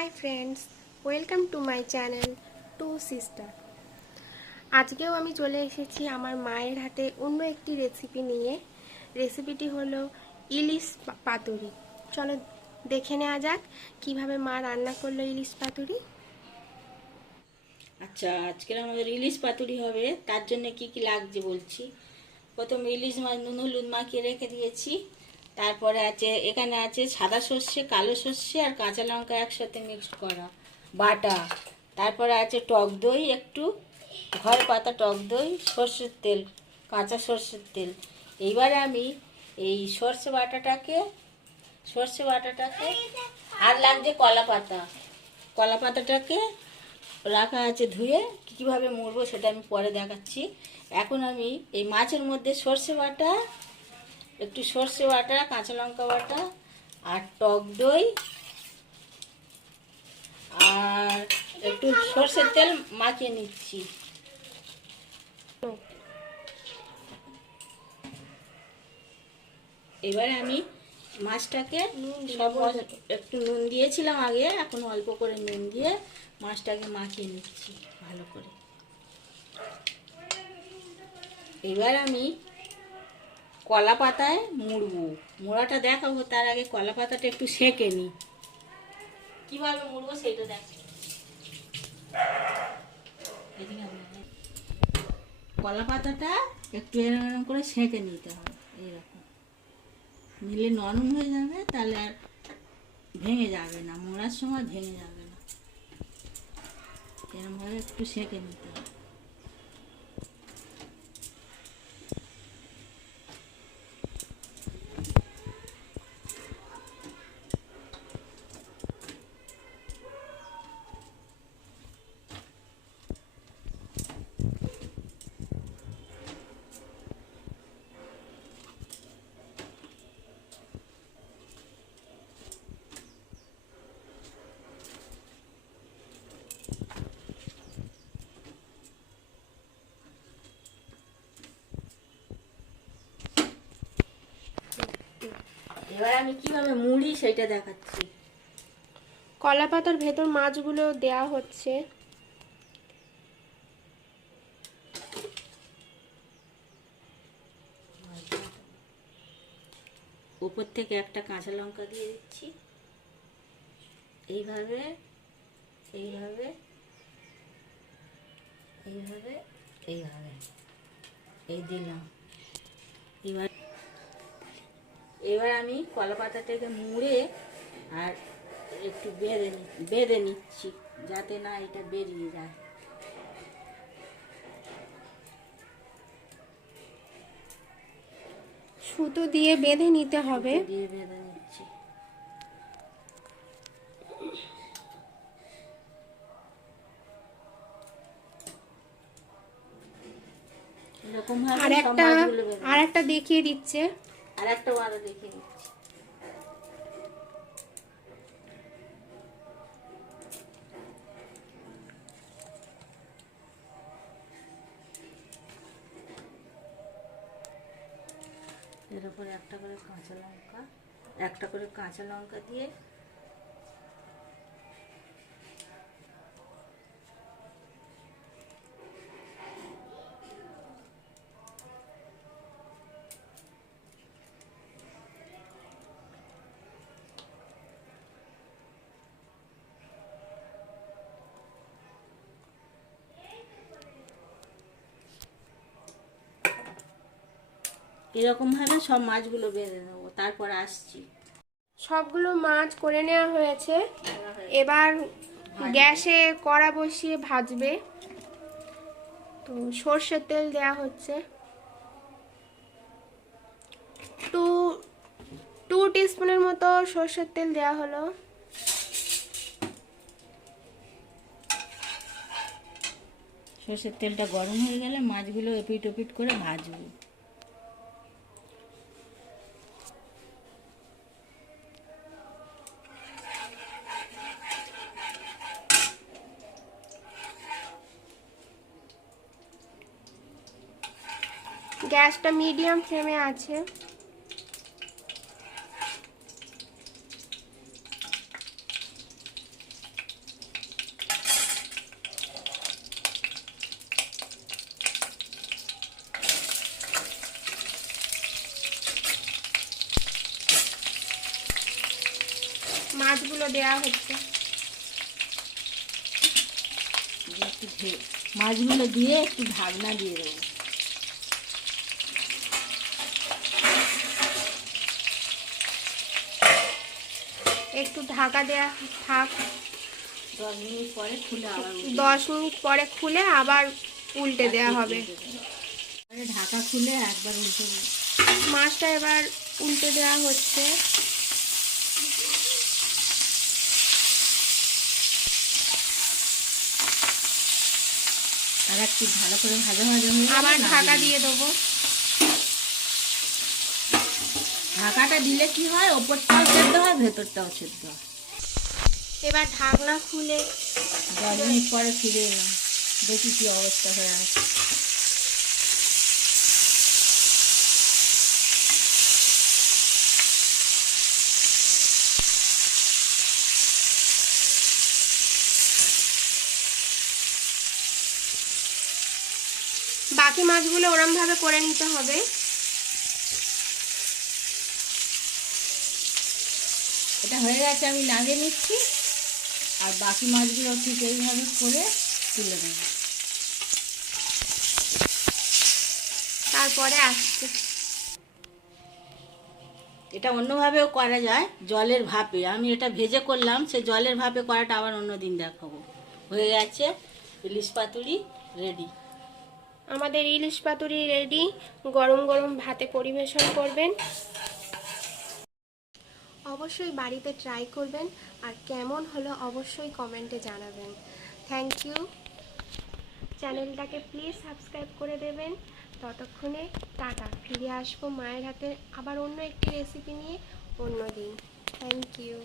Hi friends, welcome to my channel to sister. আজকেও আমি চলে এসেছি আমার মায়ের হাতে অন্য একটি রেসিপি নিয়ে। রেসিপিটি হলো ইলিশ পাতুরি। চলো দেখে নেওয়া যাক কিভাবে মা রান্না করলো ইলিশ পাতুরি। আচ্ছা, আজকের আমাদের ইলিশ পাতুরি হবে। তার জন্য কি কি লাগছে বলছি। প্রথমে ইলিশ মাছ নুন হলুদ মাখিয়ে রেখে দিয়েছি। তারপরে এখানে আছে সাদা সর্ষে, কালো সর্ষে আর কাঁচা লঙ্কা একসাথে মিক্সড করা বাটা। তারপরে আছে টক দই, একটু ঘরে পাতা টক দই, সর্ষের তেল, কাঁচা সর্ষের তেল। এইবারে আমি এই সর্ষে বাটাটাকে আর লাগছে কলা পাতাটাকে রাখা আছে ধুয়ে। কীভাবে মুড়বো সেটা আমি পরে দেখাচ্ছি। এখন আমি এই মাছের মধ্যে একটু সর্ষে বাটা, কাঁচা লঙ্কা বাটা আর টক দই আর একটু সর্ষের তেল মাখিয়ে নিচ্ছি। এবারে আমি মাছটাকে একটু নুন দিয়েছিলাম আগে, এখন অল্প করে নুন দিয়ে মাছটাকে মাখিয়ে নিচ্ছি ভালো করে। এবার আমি কলা পাতায় মুড়বো। মোড়াটা দেখাবো, তার আগে কলা পাতাটা একটু সেঁকে নিই। কিভাবে মুড়বো সেটা দেখ। কলা পাতাটা একটু এরকম করে সেঁকে নিতে হবে, এইরকম নিলে নরম হয়ে যাবে, তাহলে আর ভেঙে যাবে না, মোড়ার সময় ভেঙে যাবে না। এরকমভাবে একটু সেঁকে নিতে হবে। এবার আমি কিভাবে মুড়ি সেটা দেখাচ্ছি। কলা পাতার ভেতর মাছগুলো দেয়া হচ্ছে। উপর থেকে একটা কাঁচা লঙ্কা দিয়ে দিচ্ছি, এইভাবে এইভাবে এইভাবে এইভাবে এই দিলাম। এবার আমি কলা পাতাটাকে মুড়ে আর একটু বেঁধে নিচ্ছি, যাতে না এটা বেরিয়ে যায়। সুতো দিয়ে বেঁধে নিতে হবে। দিয়ে বেঁধে নিচ্ছি। এরকম ভাবে সব মাছগুলো বেঁধে আর একটা দেখিয়ে দিচ্ছে। আর একটা বারো দেখিয়ে দিচ্ছি। এর উপরে একটা করে কাঁচা লঙ্কা দিয়ে এরকম ভাবে সব মাছগুলো বেঁধে নেবো, তারপর আসছি। সবগুলো মাছ করে নেওয়া হয়েছে। এবার গ্যাসে কড়া বসিয়ে ভাজবে। তো সর্ষের তেল দেয়া হচ্ছে। টু টিস্পুনের মতো সর্ষের তেল দেয়া হলো। সর্ষের তেলটা গরম হয়ে গেলে মাছগুলো এপিট ওপিট করে ভাজবো। গ্যাসটা মিডিয়াম ফ্লেমে আছে। মাছগুলো দেওয়া হচ্ছে। মাছগুলো দিয়ে একটু ঢাকনা দিয়ে দেবো। একটু ঢাকা দেওয়া থাক। 10 মিনিট পরে খুলে আবার 10 মিনিট পরে খুলে আবার উল্টে দেওয়া হবে। ঢাকা খুলে একবার উল্টে দেবো। মাছটা এবার উল্টে দেওয়া হচ্ছে। আর একটু ভালো করে ভাজা ভাজা হয়ে আবার ঢাকা দিয়ে দেবো। ঢাকাটা দিলে কি হয়, ওপরটাও সেদ্ধ হয় ভেতরটাও সেদ্ধ হয়। এবার ঢাকনা খুলে 10 মিনিট পরে ফিরে এলাম, দেখি কি অবস্থা হয়ে আছে। বাকি মাছগুলো ওরম ভাবে করে নিতে হবে। এটা হয়ে গেছে, আমি নামিয়ে নিচ্ছি। আর বাকি মাছগুলো ঠিক এইভাবে করে তুলে নেব। তারপরে আসছে। এটা অন্যভাবেও করা যায়, জলের ভাপে। আমি এটা ভেজে করলাম, সে জলের ভাপে করাটা আবার অন্য দিন দেখাবো। হয়ে গেছে, ইলিশ পাতুরি রেডি। আমাদের ইলিশ পাতুরি রেডি। গরম গরম ভাতে পরিবেশন করবেন। অবশ্যই বাড়িতে ট্রাই করবেন, আর কেমন হলো অবশ্যই কমেন্টে জানাবেন। Thank you. চ্যানেলটাকে প্লিজ সাবস্ক্রাইব করে দেবেন। ততক্ষণে টাটা। ফিরে আসবো মায়ের হাতে আবার অন্য একটি রেসিপি নিয়ে অন্য দিন। Thank you.